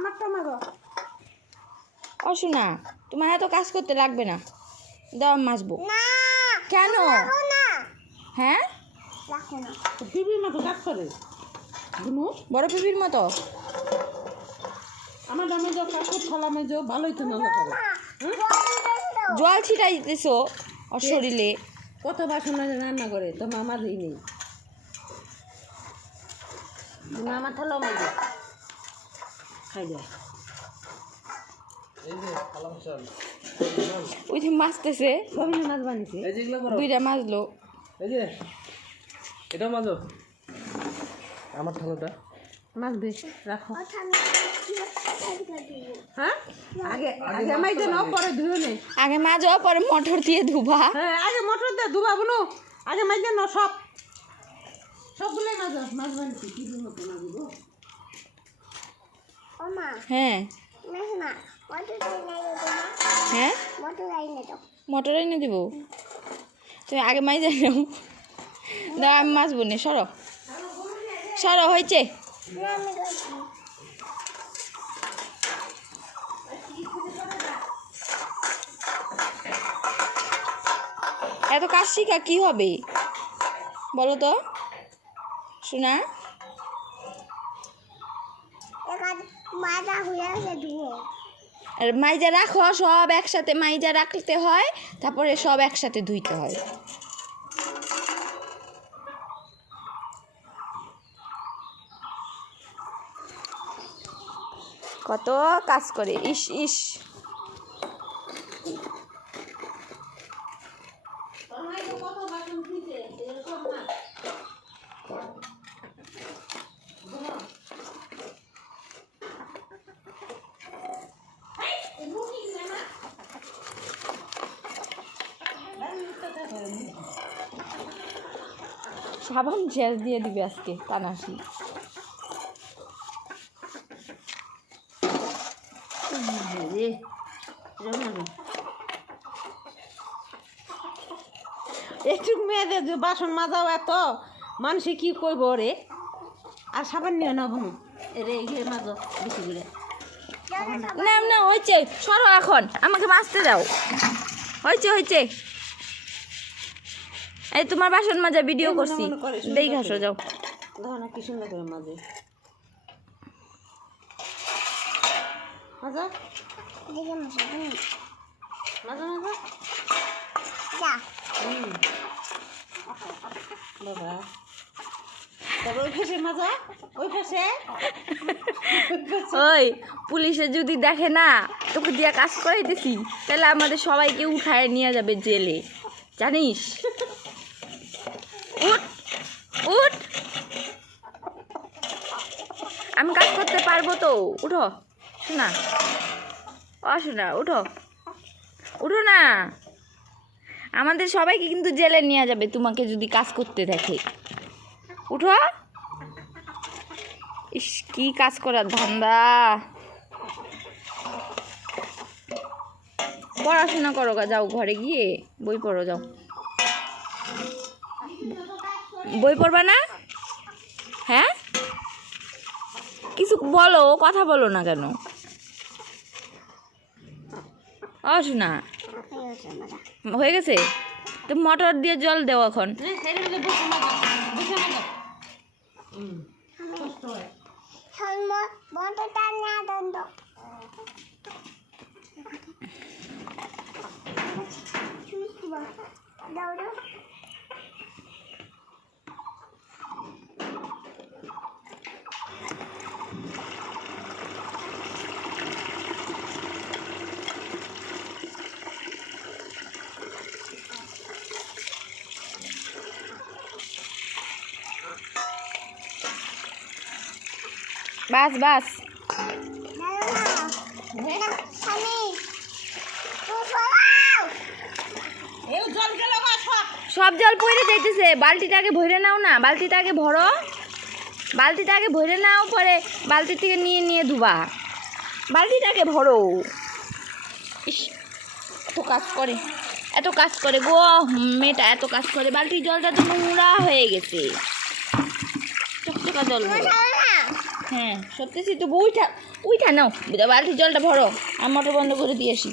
আমারটা মারো। অসুনা তোমার এত কাজ করতে লাগবে না, দাও মাছবো। কেন? হ্যাঁ পিপির মতো কাজ করে বড় পিপির মতো। আমার দামে যে কাজ করতে হলামে যে ভালোই তো মজা করে। জল ছিটাই দিতেছো ওর শরীরে। কত বাসন মাঝে রান্না করে তো মামা দিই নেই, মামা থালো মাঝে খাই যায়। ওই যে মাছতেছে, সবিনে মাছ বানিয়েছে, দুইটা মাছলো। এই যে এটা মাঝো আমার থালাটা মাছ বেশ রাখো। হ্যাঁ আগে আগে মাইতে নাও, পরে ধুয়ে নেই। আগে মাজো পরে মটর দিয়ে ধুবা। হ্যাঁ আগে মটর দিয়ে ধুবা বুনু, আগে মাইতে নাও সব সবগুলোই মাছ মাছ বানিয়েছি। কি মতো মাছ দিব? হ্যাঁ হ্যাঁ মটর এনে দিব। তুমি আগে মাই যাই নাও, দাও আমি মাছ বনে। সরো সরো, হয়েছে। এত কাজ শিখা কি হবে বলো তো শোনা? আর মাইজা রাখো, সব একসাথে মাইজা রাখতে হয়, তারপরে সব একসাথে ধুইতে হয়। কত কাজ করে, ইস ইস। সাবান শেষ দিয়ে দিবে আজকে টানাশি। একটু মেয়েদের যে বাসন মাজাও এত মানুষে কি করবো রে, আর সাবান নিও না বুনু রে, ইয়ে মাজো বেশি করে। না না হয়েছে, সরো এখন আমাকে মাজতে দাও। হয়েছে হয়েছে, এই তোমার বাসন মাজা ভিডিও করছি, দেখে আসো যাও। দেখো না কি সুন্দর করে মাঝে মাজা মাজা মাজা বাবা। তারপর ওই ফেসে মাজা, ওই ফেসে। ওই পুলিশে যদি দেখে না তোকে দিয়া কাজ করাইতেছি, তাহলে আমাদের সবাইকে উঠায় নিয়ে যাবে জেলে, জানিস? উঠ উঠ, আমি কাজ করতে পারবো তো। উঠো শোনা, ও শোনা উঠো, উঠো না। আমাদের সবাইকে কিন্তু জেলে নিয়ে যাবে তোমাকে যদি কাজ করতে দেখে। উঠো। ইস কি কাজ করার ধান্দা। পড়াশোনা করো গা, যাও ঘরে গিয়ে বই পড়ো, যাও। বই পড়বা না? হ্যাঁ কিছু বলো, কথা বলো না কেন? ও শোনা হয়ে গেছে তো, মোটর দিয়ে জল দেও এখন। বাস বাস, সব জল পড়ে যাইতেছে। বালতিটা আগে ভরে নাও না, বালতিটা আগে ভরো, বালতিটা আগে ভরে নাও, পরে বালতি থেকে নিয়ে নিয়ে ধুবা। বালতিটাকে ভরো। ইস এত কাজ করে, এত কাজ করে গো মেয়েটা, এত কাজ করে। বালতির জলটা তো নোংরা হয়ে গেছে, চকচকা জল। হ্যাঁ সত্যি তো উইঠা উইঠা নাও বালতির জলটা ভরো আর মোটর বন্ধ করে দিয়ে আসি